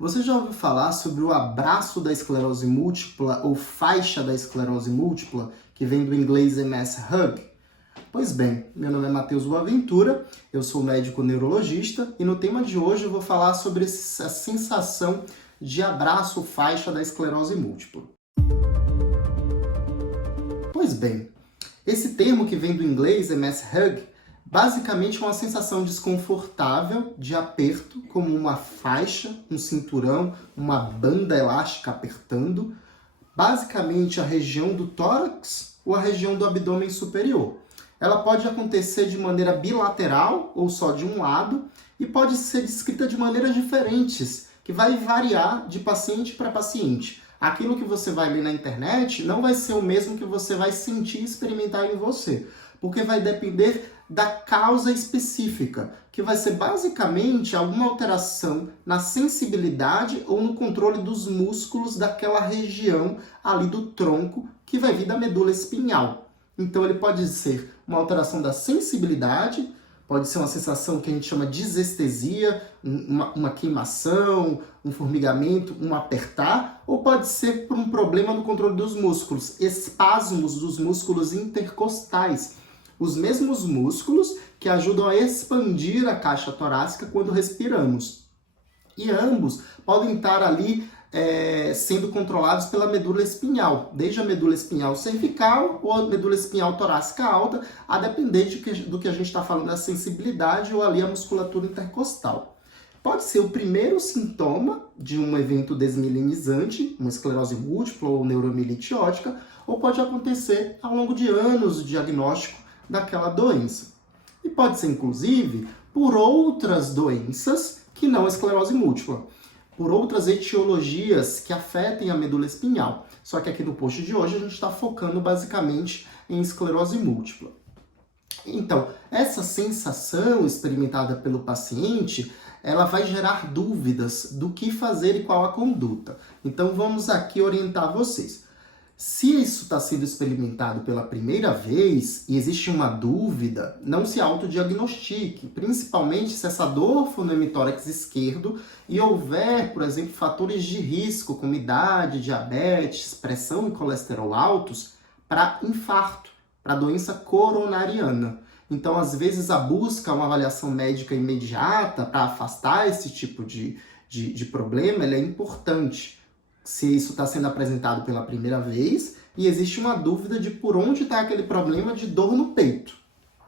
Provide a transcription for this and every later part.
Você já ouviu falar sobre o abraço da esclerose múltipla ou faixa da esclerose múltipla, que vem do inglês MS Hug? Pois bem, meu nome é Matheus Boaventura, eu sou médico neurologista e no tema de hoje eu vou falar sobre essa sensação de abraço faixa da esclerose múltipla. Pois bem, esse termo que vem do inglês MS Hug basicamente é uma sensação desconfortável de aperto, como uma faixa, um cinturão, uma banda elástica apertando, basicamente a região do tórax ou a região do abdômen superior. Ela pode acontecer de maneira bilateral ou só de um lado e pode ser descrita de maneiras diferentes, que vai variar de paciente para paciente. Aquilo que você vai ler na internet não vai ser o mesmo que você vai sentir e experimentar em você, porque vai depender da causa específica, que vai ser basicamente alguma alteração na sensibilidade ou no controle dos músculos daquela região ali do tronco, que vai vir da medula espinhal. Então ele pode ser uma alteração da sensibilidade, pode ser uma sensação que a gente chama de disestesia, uma queimação, um formigamento, um apertar, ou pode ser por um problema no controle dos músculos, espasmos dos músculos intercostais, os mesmos músculos que ajudam a expandir a caixa torácica quando respiramos. E ambos podem estar ali sendo controlados pela medula espinhal, desde a medula espinhal cervical ou a medula espinhal torácica alta, a depender do que a gente está falando da sensibilidade ou ali a musculatura intercostal. Pode ser o primeiro sintoma de um evento desmielinizante, uma esclerose múltipla ou neuromielite ótica, ou pode acontecer ao longo de anos de diagnóstico daquela doença. E pode ser, inclusive, por outras doenças que não a esclerose múltipla, por outras etiologias que afetem a medula espinhal. Só que aqui no post de hoje a gente está focando basicamente em esclerose múltipla. Então, essa sensação experimentada pelo paciente, ela vai gerar dúvidas do que fazer e qual a conduta. Então, vamos aqui orientar vocês. Se isso está sendo experimentado pela primeira vez e existe uma dúvida, não se autodiagnostique, principalmente se essa dor for no hemitórax esquerdo e houver, por exemplo, fatores de risco como idade, diabetes, pressão e colesterol altos para infarto, para doença coronariana. Então, às vezes, a busca, uma avaliação médica imediata para afastar esse tipo de problema, ela é importante. Se isso está sendo apresentado pela primeira vez e existe uma dúvida de por onde está aquele problema de dor no peito,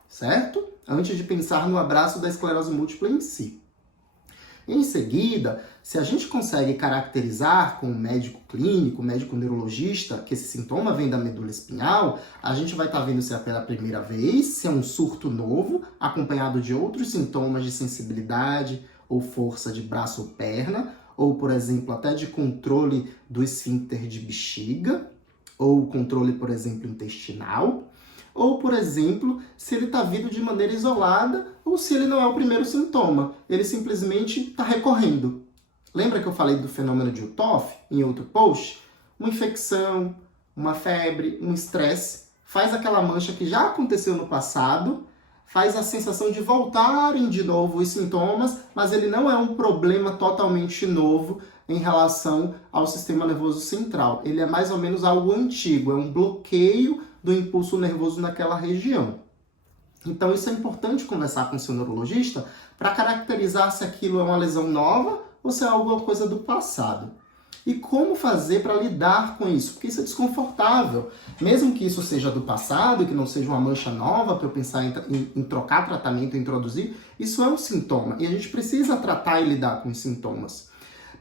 certo? Antes de pensar no abraço da esclerose múltipla em si. Em seguida, se a gente consegue caracterizar com o médico clínico, médico neurologista, que esse sintoma vem da medula espinhal, a gente vai estar vendo se é pela primeira vez, se é um surto novo, acompanhado de outros sintomas de sensibilidade ou força de braço ou perna, ou, por exemplo, até de controle do esfíncter de bexiga, ou controle, por exemplo, intestinal, ou, por exemplo, se ele está vindo de maneira isolada, ou se ele não é o primeiro sintoma, ele simplesmente está recorrendo. Lembra que eu falei do fenômeno de Uthoff em outro post? Uma infecção, uma febre, um estresse, faz aquela mancha que já aconteceu no passado, faz a sensação de voltarem de novo os sintomas, mas ele não é um problema totalmente novo em relação ao sistema nervoso central. Ele é mais ou menos algo antigo, é um bloqueio do impulso nervoso naquela região. Então isso é importante conversar com o seu neurologista para caracterizar se aquilo é uma lesão nova ou se é alguma coisa do passado. E como fazer para lidar com isso? Porque isso é desconfortável. Mesmo que isso seja do passado, que não seja uma mancha nova para eu pensar em trocar tratamento, introduzir, isso é um sintoma. E a gente precisa tratar e lidar com os sintomas.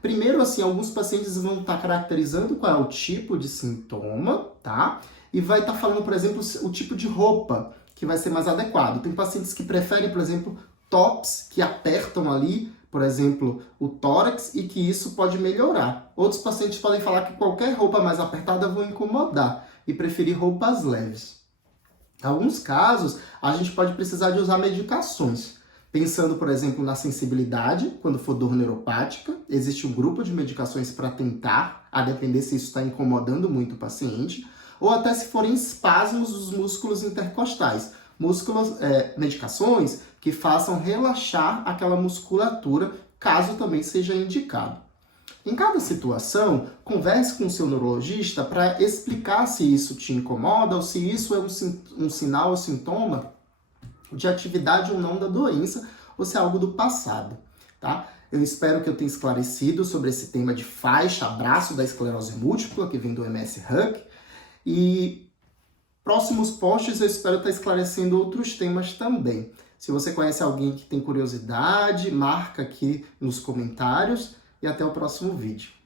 Primeiro, assim, alguns pacientes vão estar caracterizando qual é o tipo de sintoma, tá? E vai estar falando, por exemplo, o tipo de roupa que vai ser mais adequado. Tem pacientes que preferem, por exemplo, tops que apertam ali, por exemplo, o tórax, e que isso pode melhorar. Outros pacientes podem falar que qualquer roupa mais apertada vai incomodar e preferir roupas leves. Em alguns casos, a gente pode precisar de usar medicações. Pensando, por exemplo, na sensibilidade, quando for dor neuropática, existe um grupo de medicações para tentar, a depender se isso está incomodando muito o paciente, ou até se forem espasmos dos músculos intercostais. Medicações que façam relaxar aquela musculatura, caso também seja indicado. Em cada situação, converse com o seu neurologista para explicar se isso te incomoda ou se isso é um sinal ou sintoma de atividade ou não da doença ou se é algo do passado, tá? Eu espero que eu tenha esclarecido sobre esse tema de faixa, abraço da esclerose múltipla, que vem do MS-HUG, e próximos posts eu espero estar esclarecendo outros temas também. Se você conhece alguém que tem curiosidade, marca aqui nos comentários e até o próximo vídeo.